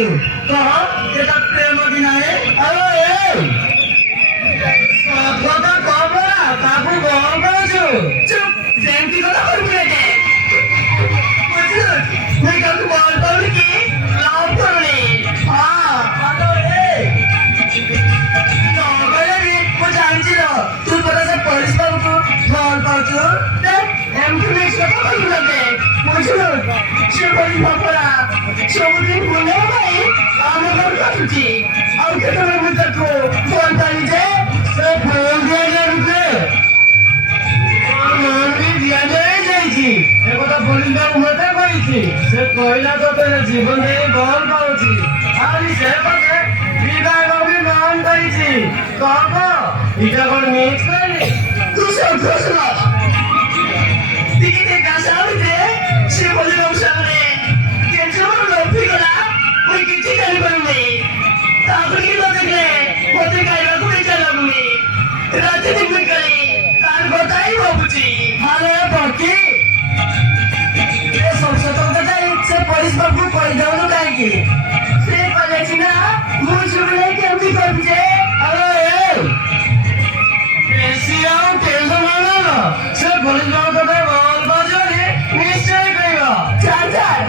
କରୁଛୁ କହ ଏଟା ପ୍ରେମ କି ନାହିଁ? ଆରେ କଥା କହ ତାକୁ କଣ କରୁଛୁ? ଚୁପ୍ ସେମିତି କଥା କରିବୁ ଏଟେ ବୁଝିଲୁ ମୁଁ ତାକୁ ଭଲ ପାଉନି କି ଲଭ୍ କରୁନି। ମୁଁ ଜାଣିଛି ତୁ ପରା ସେ ପୋଲିସ ବାବୁକୁ ଭଲ ପାଉଛୁ ଏମିତି ମିଛ କଥା କହିବୁ ନା ବୁଝିଲୁ ସେ ପୋଲିସ ବାବୁରା ସବୁଦିନ ବୁଲିବା ପାଇଁ ଆମ ଘରକୁ ଆସୁଛି ଆଉ କେତେବେଳେ ମୁଁ ତାକୁ ଭଲ ପାଇଲି ଯେ ସେ ଫୋନ ଦିଆଯାଉଛି ଦିଆଯାଇଛି ଏ କଥା ପୋଲିସ ବାବୁ ମତେ କହିଛି ସେ କହିଲା ତୋତେ ଜୀବନ ଦେଇ ଭଲ ପାଉଛି ଆହୁରି ସେ କଥା ବିବାହ ବି ମନ କରିଛି କହ এটা কোন মিক্স করে তুই সব শুনো টিকিটে কাছে আইতে সে বলিল সামনে কেন লফি করা ওই কিছু জানি পারুনি তারপরে কি দেখলে মতে কাইরা তুমি চালাবনি রাতে দেখবে করি তার কথাই ভাবছি আরে বাকি এ সব সতর্কতা যাই সে পুলিশ বাবু কই দাও কাইকি সে বলেছি না মুই শুনলে কেমনি করছে আরে से पुलिस बाबू को बोल बाजोरी निश्चय करेगा चल चल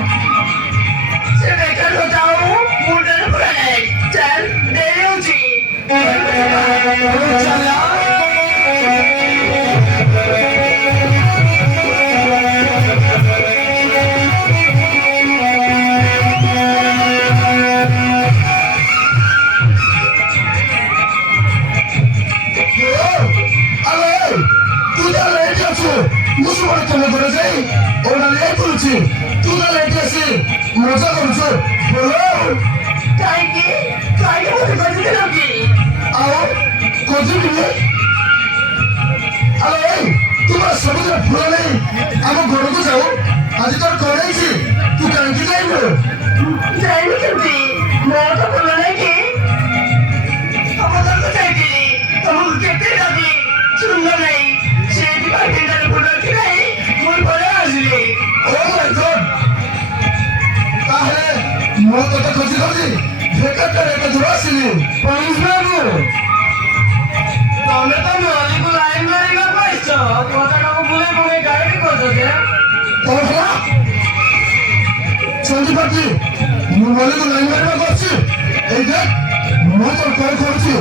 से बेकार होता हूँ मोटर पर चल देरी होती चला মুসলমান কেন করে যাই ওরা লেট করছে তুই লেট আছে মজা করছো বলো কাইকি মতে কইতে দিলাম কি আও কোজি দিলে আরে তোমার সমুদ্র ফুল নেই আমার ঘরকে যাও আজ তোর করেছি তুই কাইকি যাইব যাইব কেমতি মতো বলো নাকি আমাদের তো যাইছি তোমাকে কেটে যাবি শুনলো নাই সেটি বাকিটার ফুল নাই মন পড়ে আসলি ও মাই গড তাহলে মোর কথা খুঁজি খুঁজি বেকারটা রেখে দূর আসলি পুলিশ বাবু তুমি তো মালিক লাইন মারিবা পাইছ কথাটাকে বলে বলে গাড়ি করছো যে ওহো চলতি পাটি মু মালিক লাইন মারিবা করছি এই দেখ মু তো কল করছি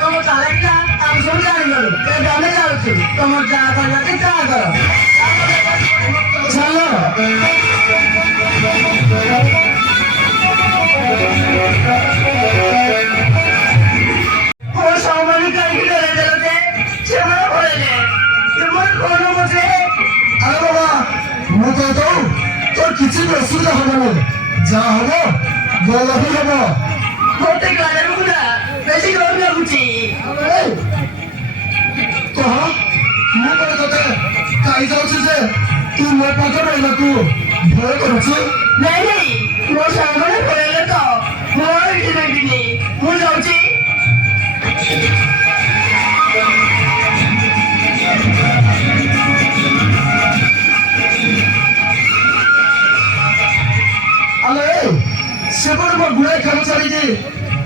तुम चलेगा हम सब जाएंगे ये जाने जाओगे तुम जा करना के क्या करो चलो और सामान्य कहीं की तरह चलते चमड़ा पड़े ने तुम्हारे कोनो मुझे अरे बाबा मुझे तो किसी भी असुविधा होगा जा होगा बोला ही होगा होते क्लास में कुछ বেশি গরম লাগুছি কহ ମୁଁ କଣ ତତେ କାଇ ଯାଉଛି ଯେ ତୁ ମୋ ପାଖରେ ରହିଲା ତୁ ଭୟ କରୁଛୁ ନାଇଁ ନାଇଁ ମୋ ସାଙ୍ଗରେ ପଳେଇଲେ ତ ମୁଁ ଏଠି ରହିବିନି ମୁଁ ଯାଉଛି ଆଲେ ସେପଟେ ମୋ ଗୁଡ଼ାଏ କାମ ଚାଲିଛି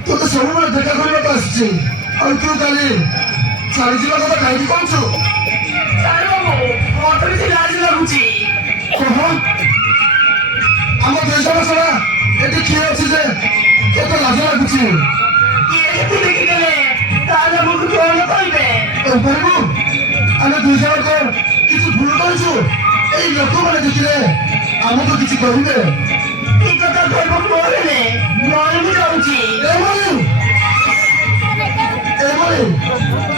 ତୁ ତ ସବୁବେଳେ ଦେଖା କରିବାକୁ ଆସୁଛି ଆଉ ତୁ କାଲି ଚାଲିଯିବା କଥା କାହିଁକି କହୁଛୁ ମତେ କିଛି ଲାଜ ଲାଗୁଛି କହ ଆମ ଦୁଇ ଜଣ ଛଡା ଏଠି କିଏ ଅଛି ଯେ କେତେ ଲାଜ ଲାଗୁଛି ଦେଖିଦେଲେ ତାହେଲେ ଆମକୁ କଣ କହିବେ କହିବୁ ଆମେ ଦୁଇ ଜଣଙ୍କ କିଛି ଭୁଲ କରିଛୁ ଏଇ ଲୋକମାନେ ଦେଖିଲେ ଆମକୁ କିଛି କହିବେ এই কথা ধর্ম বললে মরমু যাচ্ছি এমনি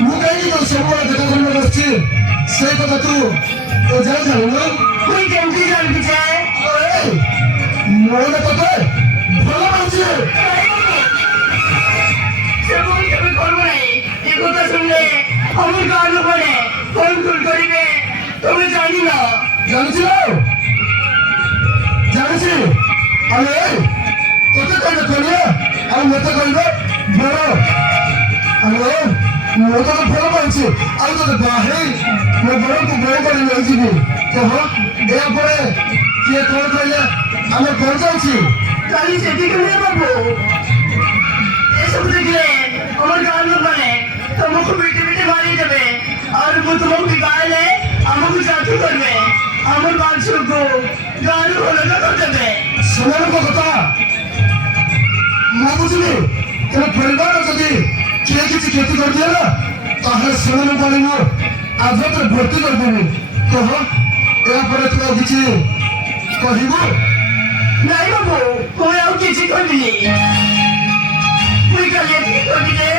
ମୁଁ କାହିଁକି ତୋ ସବୁବେଳେ ଦେଖା କରିବାକୁ ଆସିଛି ସେଇ କଥା ତୁ ଯାଇ ଜାଣିନୁ তুই କେମିତି ଜାଣିବି ଯେ ମୋର ତତେ ଭଲ ଲାଗୁଛି সেগুলো কেবে করবো নাই এই কথা শুনলে আমার গান পড়ে ফোন ফুল করিবে তুমি জানি না জানিছিল জানিছি আরে তোকে কইলে করিয়া আর মতে কইবে বড় আরে ମୁଁ ତତେ ଭଲ ପାଉଛି ଆଉ ତତେ ବାହେଇ ମୋ ବରକୁ ବୋଉ କରି ନେଇଯିବି କହ ଏହା ପହଞ୍ଚାଉଛି। କାଲି ସେଠିକି ନୁହେଁ ବାବୁ, ଏସବୁ ଦେଖିଲେ আমার গাঁর লোক মানে তোমাকে পিটি পিটি মারিয়ে দেবে আর ମୁଁ তোমাকে বিবাহ ହେଲେ ଆମକୁ ଜାତି করবে আমার বাচ্চাকে গাঁর অଲଗା କରିଦେବେ। ସେମାନଙ୍କ କଥା ମୁଁ ବୁଝିଲି, ତେଣୁ ପରିବାର ଯଦି କିଏ କିଛି କ୍ଷତି କରିଦିଏ ନା ତାହେଲେ ସେମାନଙ୍କୁ ଆଣି ମୁଁ ଆଘାତରେ ଭର୍ତ୍ତି କରିଦେବି। କହ, ଏହାପରେ ତୁ ଆଉ କିଛି କହିବୁ? ନାଇଁ ବାବୁ, ମୁଁ ଆଉ କିଛି କହିବିନି। ମୁଁ କାଲି ଏତିକି କହିବି ଯେ